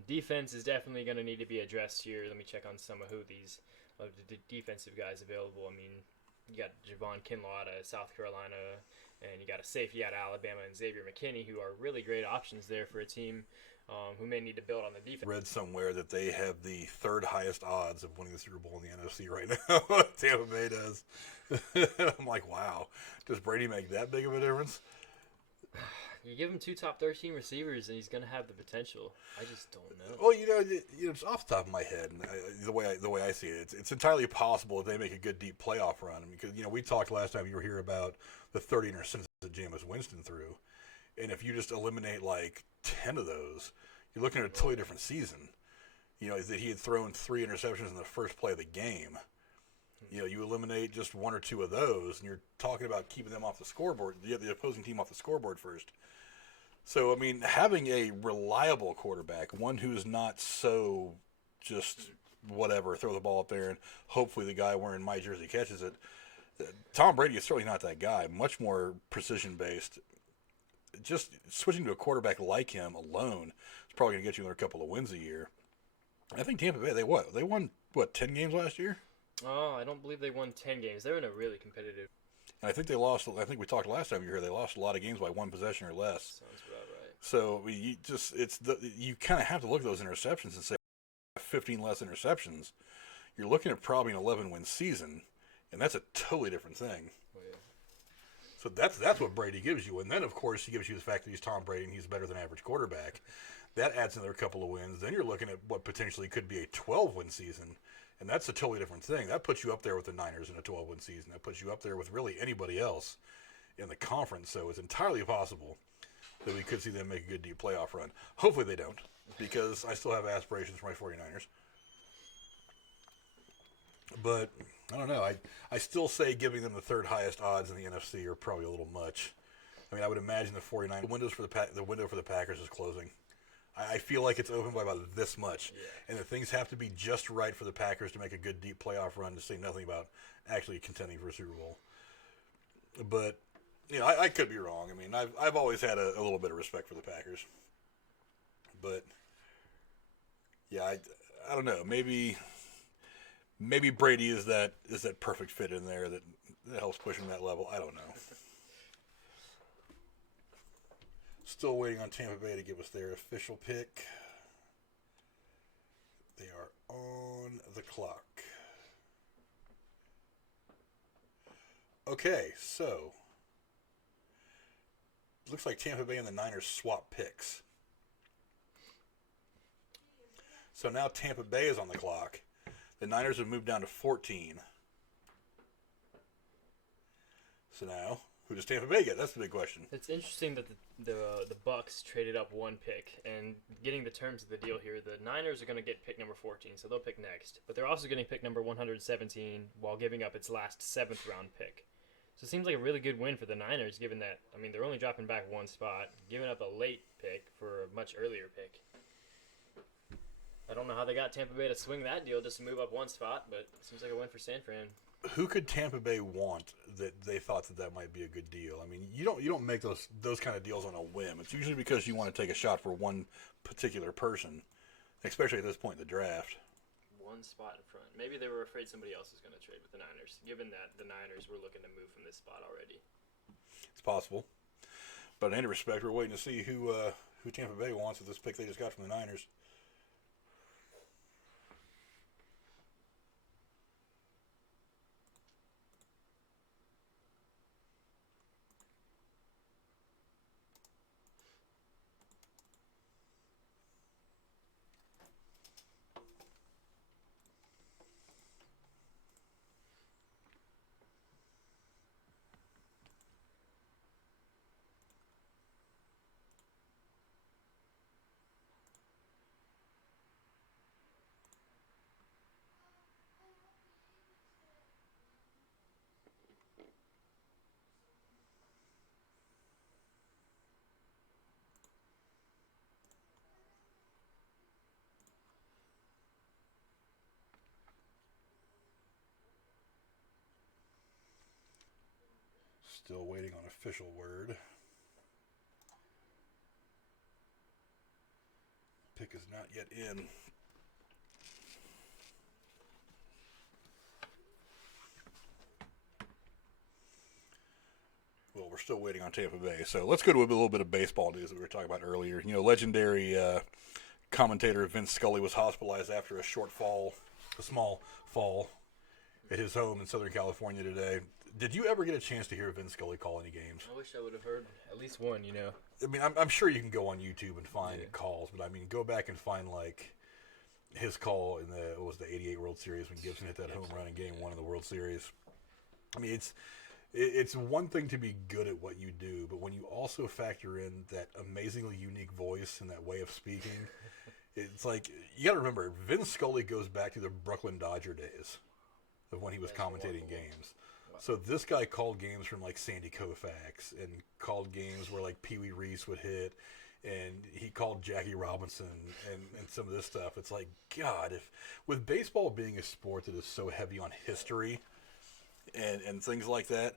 Defense is definitely going to need to be addressed here. Let me check on some of the defensive guys available. I mean, you got Javon Kinlaw out of South Carolina, and you got a safety out of Alabama and Xavier McKinney, who are really great options there for a team who may need to build on the defense. Read somewhere that they have the 3rd highest odds of winning the Super Bowl in the NFC right now. Tampa Bay does. I'm like, wow. Does Brady make that big of a difference? You give him 2 top 13 receivers, and he's going to have the potential. I just don't know. Well, it's off the top of my head. The way I see it, it's entirely possible if they make a good deep playoff run. I mean, because we talked last time you were here about the 30 interceptions that Jameis Winston threw, and if you just eliminate like 10 of those, you're looking at a totally different season. That he had thrown 3 interceptions in the first play of the game. You eliminate just 1 or 2 of those, and you're talking about keeping them off the scoreboard, the opposing team off the scoreboard first. So, I mean, having a reliable quarterback, one who's not so just whatever, throw the ball up there and hopefully the guy wearing my jersey catches it. Tom Brady is certainly not that guy. Much more precision-based. Just switching to a quarterback like him alone is probably going to get you another couple of wins a year. I think Tampa Bay, they won, 10 games last year? Oh, I don't believe they won 10 games. They're in a really competitive. And I think they lost. I think we talked last time you were here. They lost a lot of games by 1 possession or less. Sounds about right. So you kind of have to look at those interceptions and say 15 less interceptions. You're looking at probably an 11-win season, and that's a totally different thing. Oh, yeah. So that's what Brady gives you. And then, of course, he gives you the fact that he's Tom Brady and he's better than average quarterback. That adds another couple of wins. Then you're looking at what potentially could be a 12-win season, and that's a totally different thing. That puts you up there with the Niners in a 12-win season. That puts you up there with really anybody else in the conference. So it's entirely possible that we could see them make a good deep playoff run. Hopefully they don't, because I still have aspirations for my 49ers. But I don't know. I still say giving them the third highest odds in the NFC are probably a little much. I mean, I would imagine the 49ers, the window for the Packers is closing. I feel like it's open by about this much. Yeah. And the things have to be just right for the Packers to make a good deep playoff run, to say nothing about actually contending for a Super Bowl. But, you know, I could be wrong. I mean, I've always had a little bit of respect for the Packers. But, yeah, I don't know. Maybe Brady is that perfect fit in there that helps push him that level. I don't know. Still waiting on Tampa Bay to give us their official pick. They are on the clock. Okay, so looks like Tampa Bay and the Niners swap picks. So now Tampa Bay is on the clock. The Niners have moved down to 14. So now, who does Tampa Bay get? That's the big question. It's interesting that the Bucs traded up one pick, and getting the terms of the deal here, the Niners are going to get pick number 14, so they'll pick next. But they're also getting pick number 117 while giving up its last 7th round pick. So it seems like a really good win for the Niners, given that, I mean, they're only dropping back one spot, giving up a late pick for a much earlier pick. I don't know how they got Tampa Bay to swing that deal just to move up one spot, but it seems like a win for San Fran. Who could Tampa Bay want that they thought that might be a good deal? I mean, you don't make those kind of deals on a whim. It's usually because you want to take a shot for one particular person, especially at this point in the draft. One spot in front. Maybe they were afraid somebody else was going to trade with the Niners, given that the Niners were looking to move from this spot already. It's possible. But in any respect, we're waiting to see who Tampa Bay wants with this pick they just got from the Niners. Still waiting on official word. Pick is not yet in. Well, we're still waiting on Tampa Bay. So let's go to a little bit of baseball news that we were talking about earlier. You know, legendary commentator Vince Scully was hospitalized after a small fall at his home in Southern California today. Did you ever get a chance to hear Vince Scully call any games? I wish I would have heard at least one, you know. I mean, I'm sure you can go on YouTube and find calls, but I mean, go back and find like his call in the '88 World Series when Gibson hit that home run in Game 1 of the World Series. I mean, it's one thing to be good at what you do, but when you also factor in that amazingly unique voice and that way of speaking, it's like you got to remember Vince Scully goes back to the Brooklyn Dodger days of when he was commentating games. So this guy called games from like Sandy Koufax and called games where like Pee Wee Reese would hit, and he called Jackie Robinson and some of this stuff. It's like, God, if with baseball being a sport that is so heavy on history and things like that,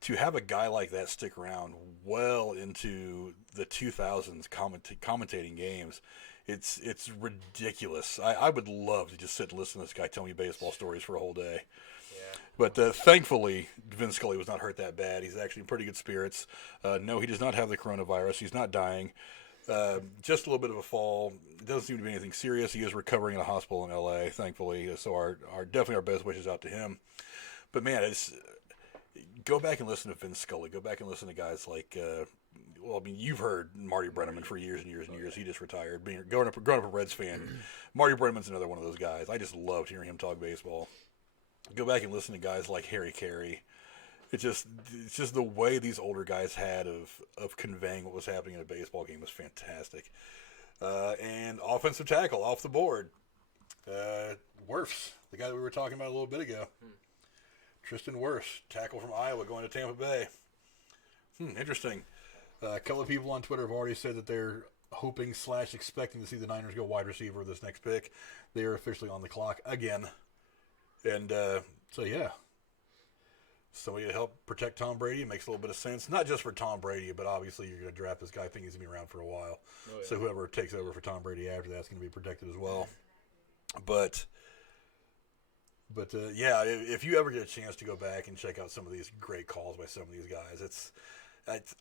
to have a guy like that stick around well into the 2000s commentating games, it's ridiculous. I would love to just sit and listen to this guy tell me baseball stories for a whole day. But thankfully, Vince Scully was not hurt that bad. He's actually in pretty good spirits. No, he does not have the coronavirus. He's not dying. Just a little bit of a fall. It doesn't seem to be anything serious. He is recovering in a hospital in L.A., thankfully. So definitely our best wishes out to him. But man, go back and listen to Vin Scully. Go back and listen to guys like, you've heard Marty Brennaman for years and years and years. He just retired. Growing up a Reds fan, Marty Brennaman's another one of those guys. I just loved hearing him talk baseball. Go back and listen to guys like Harry Carey. It's just the way these older guys had of conveying what was happening in a baseball game was fantastic. And offensive tackle off the board, Wirfs, the guy that we were talking about a little bit ago. Tristan Wirfs, tackle from Iowa, going to Tampa Bay. Interesting. A couple of people on Twitter have already said that they're hoping / expecting to see the Niners go wide receiver with this next pick. They are officially on the clock again. And so, yeah. Somebody to help protect Tom Brady makes a little bit of sense. Not just for Tom Brady, but obviously you're going to draft this guy thinking he's going to be around for a while. Oh, yeah. So whoever takes over for Tom Brady after that's going to be protected as well. But yeah, if you ever get a chance to go back and check out some of these great calls by some of these guys,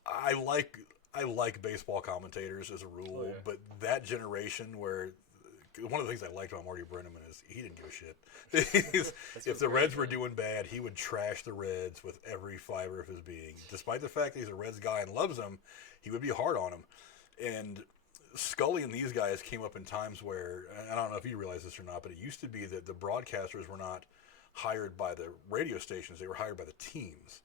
I like baseball commentators as a rule, oh, yeah. But that generation where one of the things I liked about Marty Brennaman is he didn't give a shit. If the Reds were doing bad, he would trash the Reds with every fiber of his being. Despite the fact that he's a Reds guy and loves them, he would be hard on them. And Scully and these guys came up in times where, I don't know if you realize this or not, but it used to be that the broadcasters were not hired by the radio stations, they were hired by the teams.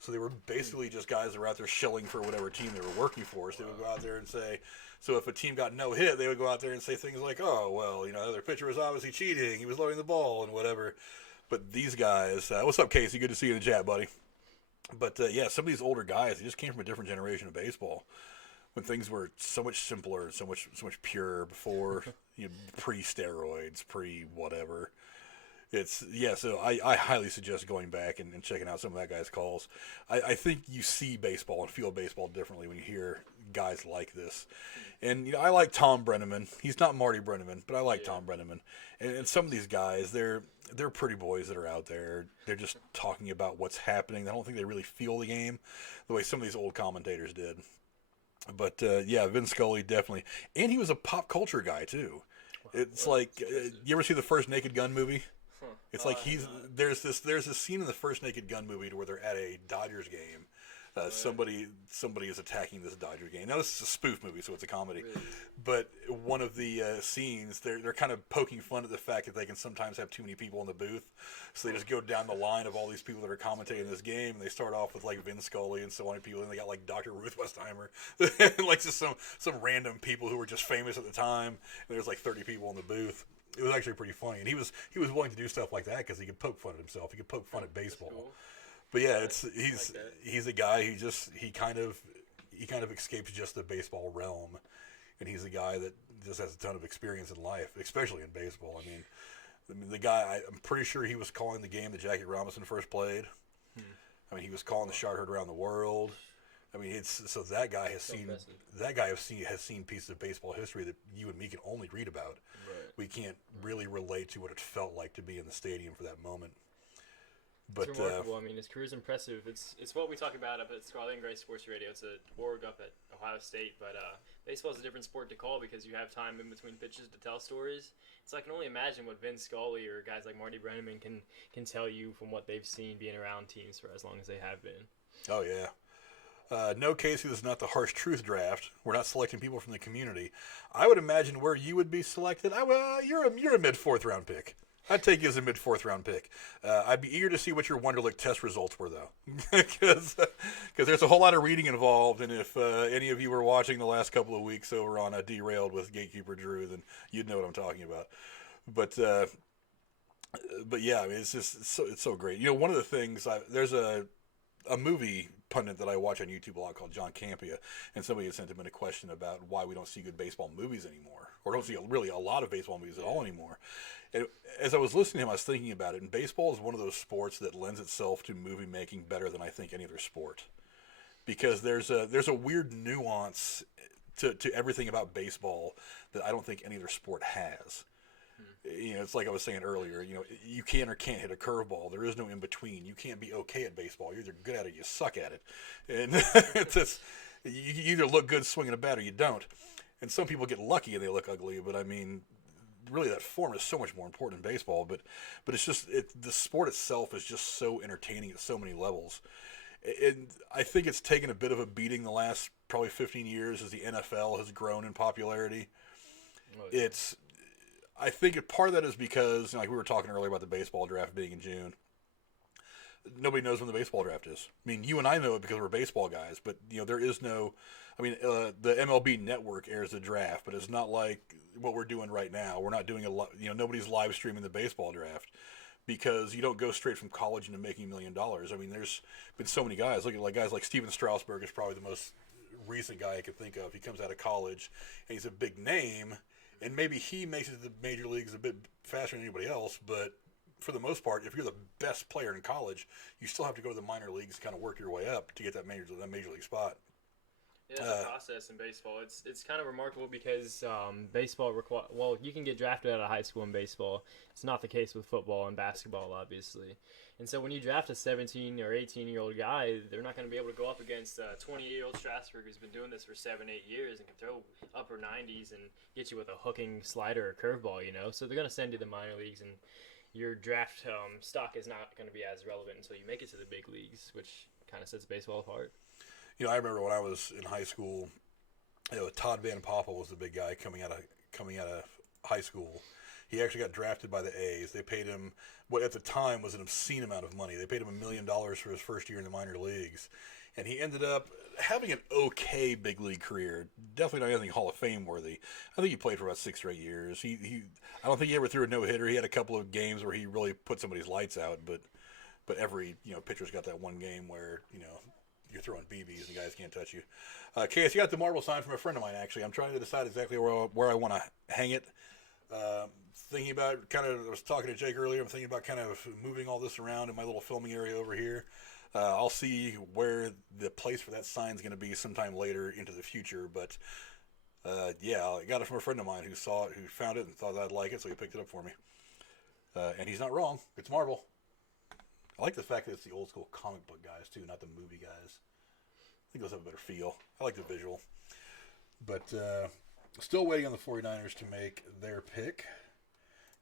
So they were basically just guys that were out there shilling for whatever team they were working for. So they would go out there and say, so if a team got no hit, they would go out there and say things like, oh, well, their pitcher was obviously cheating. He was loading the ball and whatever. But these guys, what's up, Casey? Good to see you in the chat, buddy. But, yeah, some of these older guys, they just came from a different generation of baseball when things were so much simpler and so much pure before, pre-steroids, pre-whatever. So I highly suggest going back and checking out some of that guy's calls. I think you see baseball and feel baseball differently when you hear guys like this. And, I like Tom Brennaman. He's not Marty Brennaman, but I like Tom Brennaman. And some of these guys, they're pretty boys that are out there. They're just talking about what's happening. I don't think they really feel the game the way some of these old commentators did. But, Vin Scully definitely. And he was a pop culture guy, too. It's like, you ever see the first Naked Gun movie? It's like there's this scene in the first Naked Gun movie where they're at a Dodgers game. Somebody is attacking this Dodgers game. Now this is a spoof movie, so it's a comedy. Really? But one of the scenes, they're kind of poking fun at the fact that they can sometimes have too many people in the booth. So they just go down the line of all these people that are commentating this game. And they start off with like Vin Scully and so many people, and they got like Dr. Ruth Westheimer, like just some random people who were just famous at the time. And there's like 30 people in the booth. It was actually pretty funny, and he was willing to do stuff like that because he could poke fun at himself. He could poke fun at baseball. Cool. But yeah, he's a guy who he kind of escapes just the baseball realm, and he's a guy that just has a ton of experience in life, especially in baseball. I mean the guy, I'm pretty sure he was calling the game that Jackie Robinson first played. I mean, he was calling the shot heard around the world. I mean, that guy has seen pieces of baseball history that you and me can only read about. Right. We can't really relate to what it felt like to be in the stadium for that moment. But it's remarkable. I mean, his career's impressive. It's what we talk about up at Scarlet and Gray Sports Radio. It's a org up at Ohio State, but baseball is a different sport to call because you have time in between pitches to tell stories. So I can only imagine what Vin Scully or guys like Marty Brennaman can tell you from what they've seen being around teams for as long as they have been. Oh yeah. No, Casey, this is not the harsh truth draft. We're not selecting people from the community. I would imagine where you would be selected. You're a mid-4th round pick. I'd take you as a mid-4th round pick. I'd be eager to see what your Wonderlic test results were, though, because there's a whole lot of reading involved. And if any of you were watching the last couple of weeks over on Derailed with Gatekeeper Drew, then you'd know what I'm talking about. But yeah, I mean, it's so great. One of the things there's a movie pundit that I watch on YouTube a lot called John Campea, and somebody had sent him in a question about why we don't see good baseball movies anymore, or don't see really a lot of baseball movies at all anymore. And as I was listening to him, I was thinking about it, and baseball is one of those sports that lends itself to movie making better than I think any other sport, because there's a weird nuance to everything about baseball that I don't think any other sport has. It's like I was saying earlier, you can or can't hit a curveball. There is no in between. You can't be okay at baseball. You're either good at it or you suck at it. And you either look good swinging a bat or you don't. And some people get lucky and they look ugly, but I mean, really that form is so much more important in baseball. But it's just the sport itself is just so entertaining at so many levels. And I think it's taken a bit of a beating the last probably 15 years as the NFL has grown in popularity. Oh, yeah. I think part of that is because, like we were talking earlier about the baseball draft being in June. Nobody knows when the baseball draft is. I mean, you and I know it because we're baseball guys, but there is no. I mean, the MLB Network airs the draft, but it's not like what we're doing right now. We're not doing nobody's live streaming the baseball draft because you don't go straight from college into making $1 million. I mean, there's been so many guys. Look at guys like Steven Strasburg is probably the most recent guy I can think of. He comes out of college and he's a big name, and maybe he makes it to the major leagues a bit faster than anybody else, but for the most part, if you're the best player in college, you still have to go to the minor leagues and kind of work your way up to get that major league spot. Yeah, it's a process in baseball. It's kind of remarkable because baseball you can get drafted out of high school in baseball. It's not the case with football and basketball, obviously. And so when you draft a 17 or 18-year-old guy, they're not going to be able to go up against a 28-year-old Strasburg who's been doing this for 7-8 years and can throw upper 90s and get you with a hooking slider or curveball, So they're going to send you to the minor leagues, and your draft stock is not going to be as relevant until you make it to the big leagues, which kind of sets baseball apart. I remember when I was in high school, Todd Van Poppel was the big guy coming out of high school. He actually got drafted by the A's. They paid him what at the time was an obscene amount of money. They paid him $1 million for his first year in the minor leagues, and he ended up having an okay big league career. Definitely not anything Hall of Fame worthy. I think he played for about 6 or 8 years. I don't think he ever threw a no-hitter. He had a couple of games where he really put somebody's lights out, but every pitcher's got that one game where you're throwing BBs and guys can't touch you. Case, you got the marble sign from a friend of mine, actually. I'm trying to decide exactly where I want to hang it. Thinking about I was talking to Jake earlier, I'm thinking about kind of moving all this around in my little filming area over here. I'll see where the place for that sign is going to be sometime later into the future. But, I got it from a friend of mine who saw it, who found it and thought I'd like it, so he picked it up for me. And he's not wrong. It's marble. I like the fact that it's the old school comic book guys, too, not the movie guys. I think those have a better feel. I like the visual. But still waiting on the 49ers to make their pick.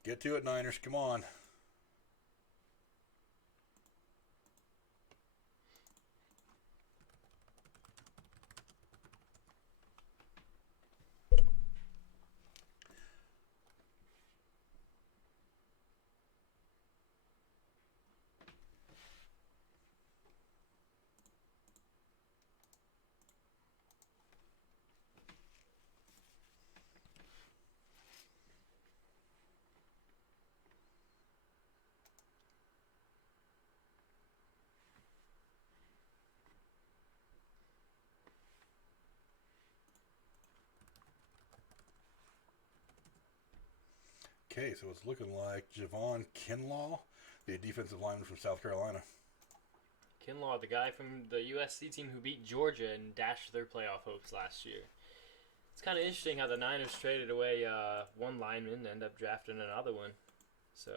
Get to it, Niners. Come on. Okay, so it's looking like Javon Kinlaw, the defensive lineman from South Carolina. Kinlaw, the guy from the USC team who beat Georgia and dashed their playoff hopes last year. It's kind of interesting how the Niners traded away one lineman and ended up drafting another one. So,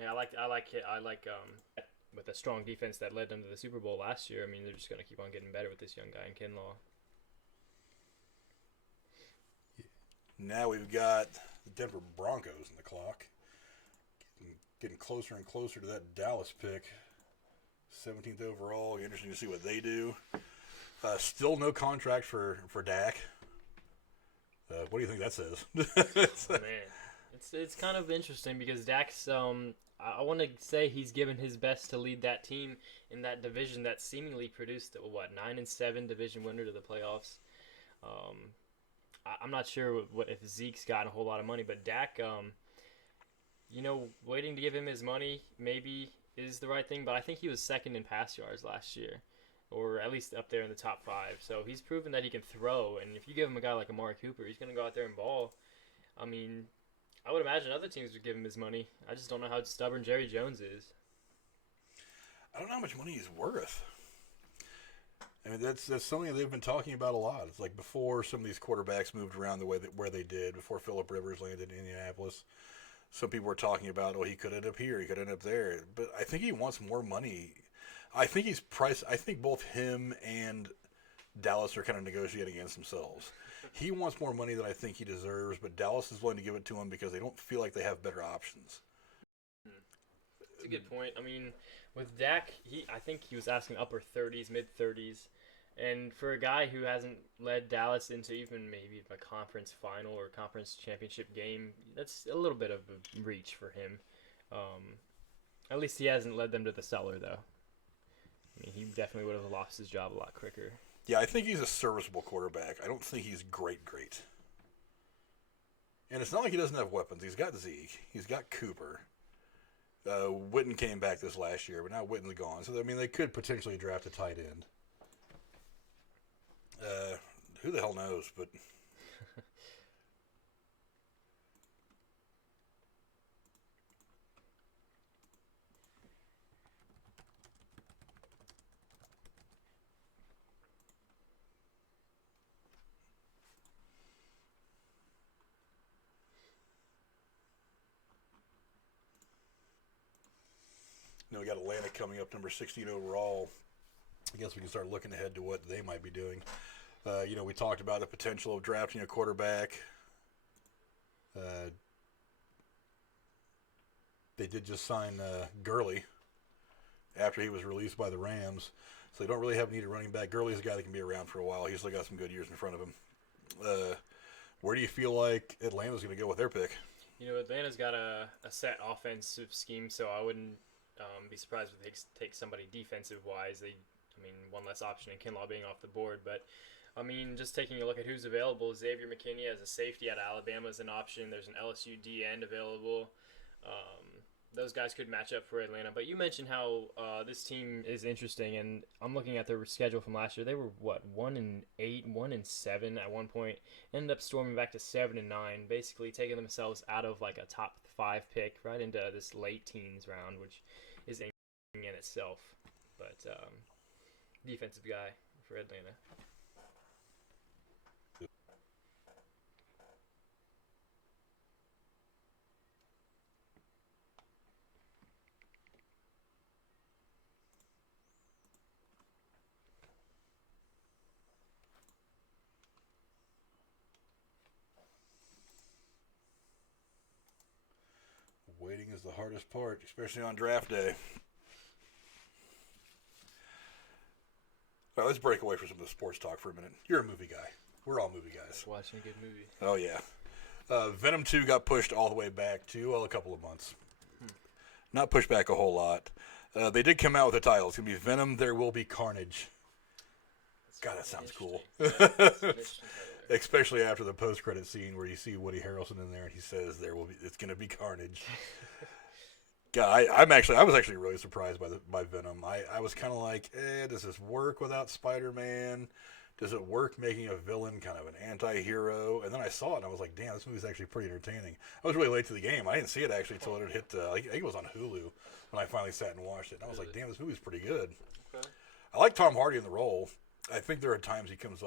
yeah, I like with a strong defense that led them to the Super Bowl last year. I mean, they're just going to keep on getting better with this young guy in Kinlaw. Now we've got the Denver Broncos in the clock. Getting closer and closer to that Dallas pick. 17th overall. Interesting to see what they do. Still no contract for Dak. What do you think that says? Man, it's kind of interesting because Dak's I want to say he's given his best to lead that team in that division that seemingly produced 9-7 division winner to the playoffs. I'm not sure what if Zeke's gotten a whole lot of money, but Dak, waiting to give him his money maybe is the right thing, but I think he was second in pass yards last year, or at least up there in the top 5. So he's proven that he can throw, and if you give him a guy like Amari Cooper, he's going to go out there and ball. I mean, I would imagine other teams would give him his money. I just don't know how stubborn Jerry Jones is. I don't know how much money he's worth. I mean, that's something that they've been talking about a lot. It's like before some of these quarterbacks moved around the way where they did, before Phillip Rivers landed in Indianapolis, some people were talking about, he could end up here, he could end up there. But I think he wants more money. I think both him and Dallas are kind of negotiating against themselves. He wants more money than I think he deserves, but Dallas is willing to give it to him because they don't feel like they have better options. That's a good point. I mean, with Dak, I think he was asking upper 30s, mid 30s. And for a guy who hasn't led Dallas into even maybe a conference final or conference championship game, that's a little bit of a reach for him. At least he hasn't led them to the cellar, though. I mean, he definitely would have lost his job a lot quicker. Yeah, I think he's a serviceable quarterback. I don't think he's great. And it's not like he doesn't have weapons. He's got Zeke. He's got Cooper. Witten came back this last year, but now Witten's gone. So, I mean, they could potentially draft a tight end. Who the hell knows, but... we got Atlanta coming up, number 16 overall. I guess we can start looking ahead to what they might be doing. We talked about the potential of drafting a quarterback. They did just sign Gurley after he was released by the Rams, so they don't really have a need of running back. Gurley's a guy that can be around for a while. He's still got some good years in front of him. Where do you feel like Atlanta's going to go with their pick? Atlanta's got a set offensive scheme, so I wouldn't be surprised if they take somebody defensive-wise. One less option in Kinlaw being off the board. But, just taking a look at who's available, Xavier McKinney as a safety at Alabama is an option. There's an LSU D end available. Those guys could match up for Atlanta. But you mentioned how this team is interesting, and I'm looking at their schedule from last year. They were, 1-8, 1-7 at one point. Ended up storming back to 7-9, basically taking themselves out of like a top 5 pick right into this late teens round, which is interesting in itself. But defensive guy for Atlanta. Waiting is the hardest part, especially on draft day. All right, let's break away from some of the sports talk for a minute. You're a movie guy. We're all movie guys. Just watching a good movie. Oh, yeah. Venom 2 got pushed all the way back to, a couple of months. Not pushed back a whole lot. They did come out with a title. It's going to be Venom, There Will Be Carnage. God, that sounds cool. Especially after the post-credit scene where you see Woody Harrelson in there and he says it's going to be carnage. God, I was actually really surprised by Venom. I was kind of like, does this work without Spider-Man? Does it work making a villain kind of an anti-hero? And then I saw it and I was like, damn, this movie's actually pretty entertaining. I was really late to the game. I didn't see it actually until it hit, I think it was on Hulu when I finally sat and watched it. And I was like, damn, this movie's pretty good. Okay. I like Tom Hardy in the role. I think there are times he comes